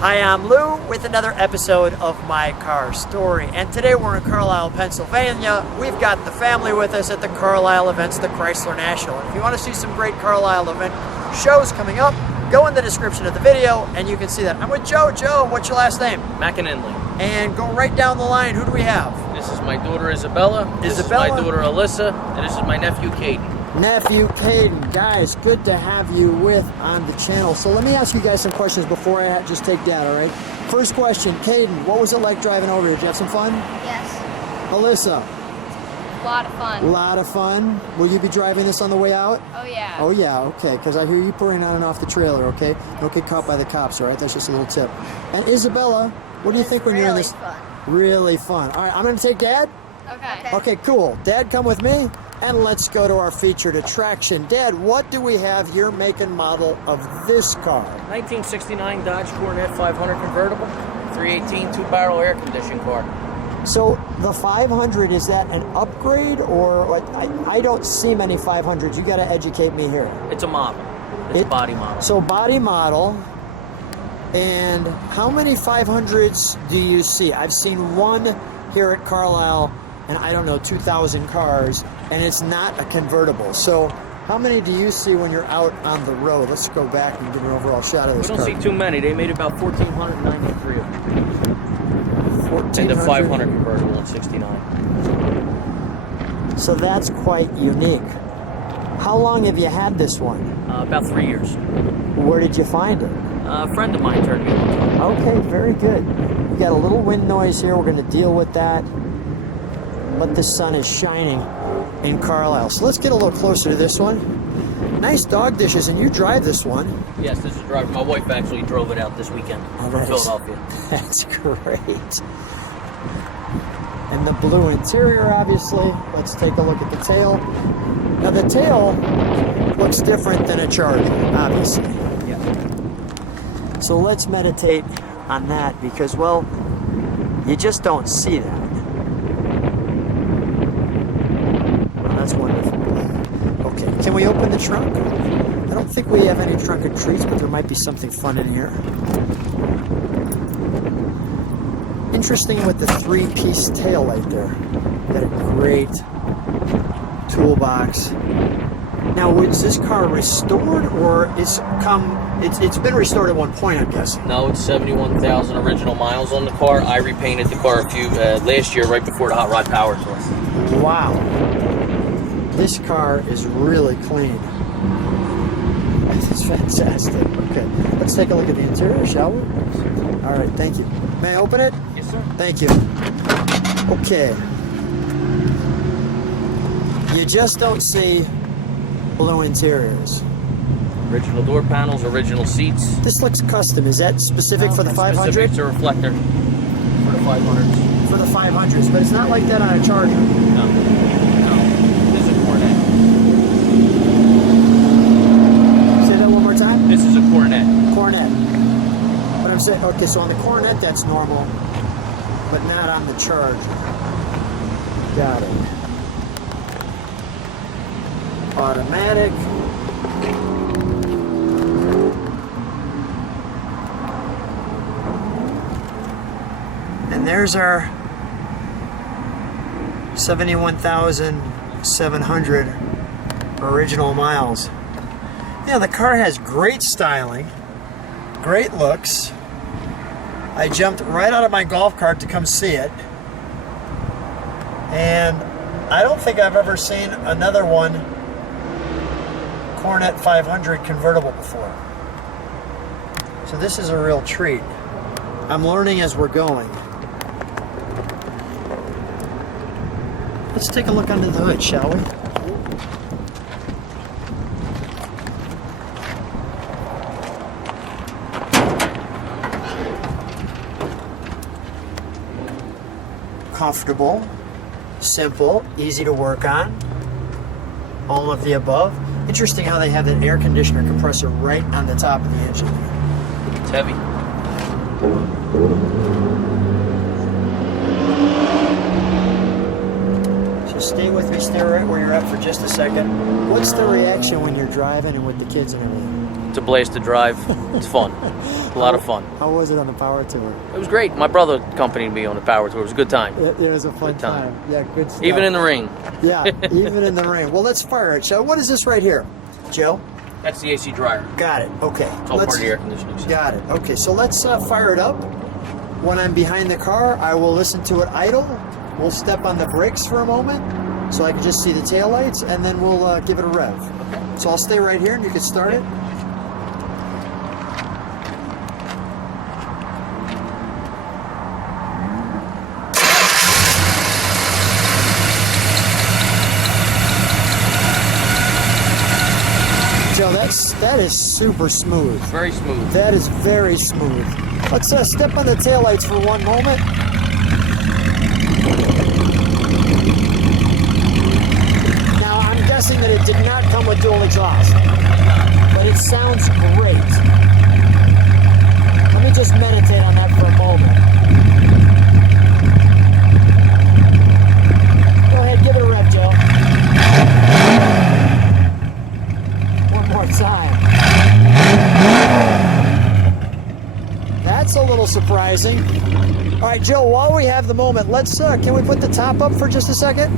Hi, I'm Lou with another episode of My Car Story. And today we're in Carlisle, Pennsylvania. We've got the family with us at the Carlisle events, the Chrysler National. If you want to see some great Carlisle event shows coming up, go in the description of the video and you can see that. I'm with Joe. Joe, what's your last name? Mcaninley. And go right down the line. Who do we have? This is my daughter Isabella. This is my daughter Alyssa. And this is my nephew Caden. Nephew Caden. Guys, good to have you on the channel. So let me ask you guys some questions before I just take Dad, all right? First question, Caden, what was it like driving over here? Did you have some fun? Yes. Alyssa? A lot of fun. A lot of fun. Will you be driving this on the way out? Oh, yeah. Oh, yeah, okay, because I hear you pouring on and off the trailer, okay? Don't get caught by the cops, all right? That's just a little tip. And Isabella, what do you think when you're in this? Fun. Really fun. All right, I'm going to take Dad. Okay. Okay, cool. Dad, come with me, and let's go to our featured attraction. Dad, what do we have here, make and model of this car? 1969 Dodge Coronet 500 convertible, 318 two-barrel air-conditioned car. So the 500, is that an upgrade, or what? I don't see many 500s. You got to educate me here. It's a model. It's a body model. So body model. And how many 500s do you see? I've seen one here at Carlisle, and I don't know, 2,000 cars, and it's not a convertible. So how many do you see when you're out on the road? Let's go back and get an overall shot of this car. We don't see too many. They made about 1,493 of them. 1,400. And the 500 convertible in 69. So that's quite unique. How long have you had this one? About 3 years. Where did you find it? A friend of mine turned me on. Okay, very good. We got a little wind noise here. We're going to deal with that. But the sun is shining in Carlisle. So let's get a little closer to this one. Nice dog dishes, and you drive this one. Yes, this is driving. My wife actually drove it out this weekend from Philadelphia. That's great. And the blue interior, obviously. Let's take a look at the tail. Now the tail looks different than a Charger, obviously. Yeah. So let's meditate on that because, well, you just don't see that. Well, that's wonderful. Okay, can we open the trunk? I don't think we have any trunk and treats, but there might be something fun in here. Interesting with the three-piece tail light there. Got a great toolbox. Now, was this car restored, or it's been restored at one point, I'm guessing? No, it's 71,000 original miles on the car. I repainted the car last year, right before the hot rod power tour. Wow. This car is really clean. It's fantastic. Okay, let's take a look at the interior, shall we? All right, thank you. May I open it? Yes, sir. Thank you. Okay. You just don't see blue interiors. Original door panels, original seats. This looks custom. Is that specific for the 500? Specific to reflector for the 500s. For the 500s, but it's not like that on a Charger. No. This is a Coronet. Say that one more time? This is a Coronet. Coronet. But I'm saying, okay, so on the Coronet that's normal, but not on the Charger. Got it. Automatic. And there's our 71,700 original miles. Yeah, the car has great styling, great looks. I jumped right out of my golf cart to come see it. And I don't think I've ever seen another one Coronet 500 convertible before. So this is a real treat. I'm learning as we're going. Let's take a look under the hood, shall we? Comfortable, simple, easy to work on. All of the above. Interesting how they have that air conditioner compressor right on the top of the engine. It's heavy. So stay with me, stay right where you're at for just a second. What's the reaction when you're driving and with the kids and everything? a blast to drive. It's fun. A lot of fun. How was it on the power tour? It was great. My brother accompanied me on the power tour. It was a good time. It was a fun Good time. Yeah, good stuff. Even in the rain. Yeah, even in the rain. Well, let's fire it. So, what is this right here, Joe? That's the AC dryer. Got it. Okay. It's all part of the air conditioning system. Got it. Okay, so let's fire it up. When I'm behind the car, I will listen to it idle. We'll step on the brakes for a moment so I can just see the taillights, and then we'll give it a rev. Okay. So I'll stay right here, and you can start it. Joe, that is super smooth. Very smooth. That is very smooth. Let's step on the taillights for one moment. Now, I'm guessing that it did not come with dual exhaust, but it sounds great. Let me just meditate on that for a moment. Go ahead, give it a rev, Joe. One more time. That's a little surprising. All right, Joe, while we have the moment, let's, can we put the top up for just a second?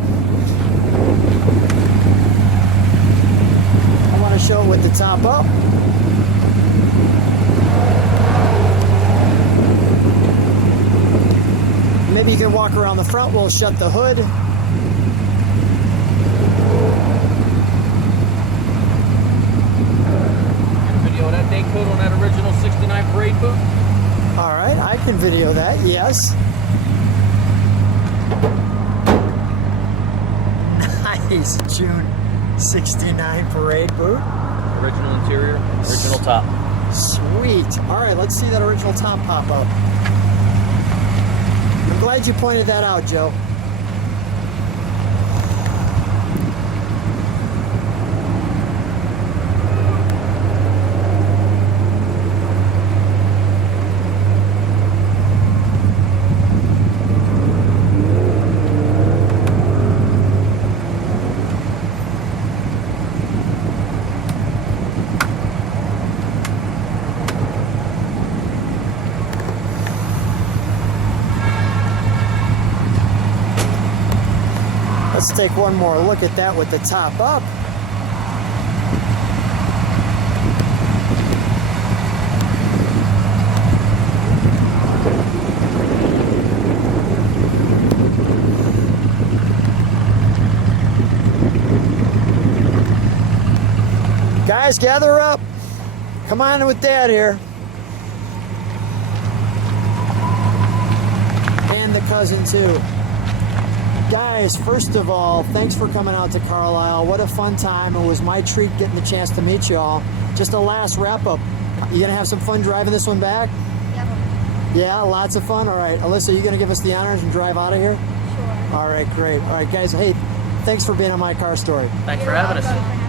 I want to show it with the top up. Maybe you can walk around the front. We'll shut the hood. Video that date code on that original 69 parade boot. All right, I can video that, yes. Nice, June 69 parade boot. Original interior, original top. Sweet. All right, let's see that original top pop up. I'm glad you pointed that out, Joe. Let's take one more look at that with the top up. Guys, gather up. Come on with Dad here. And the cousin too. Guys, first of all, thanks for coming out to Carlisle. What a fun time. It was my treat getting the chance to meet y'all. Just a last wrap up. You gonna have some fun driving this one back? Yep. Yeah, lots of fun. All right, Alyssa, you gonna give us the honors and drive out of here? Sure. All right, great. All right, guys, hey, thanks for being on My Car Story. Thanks for having us.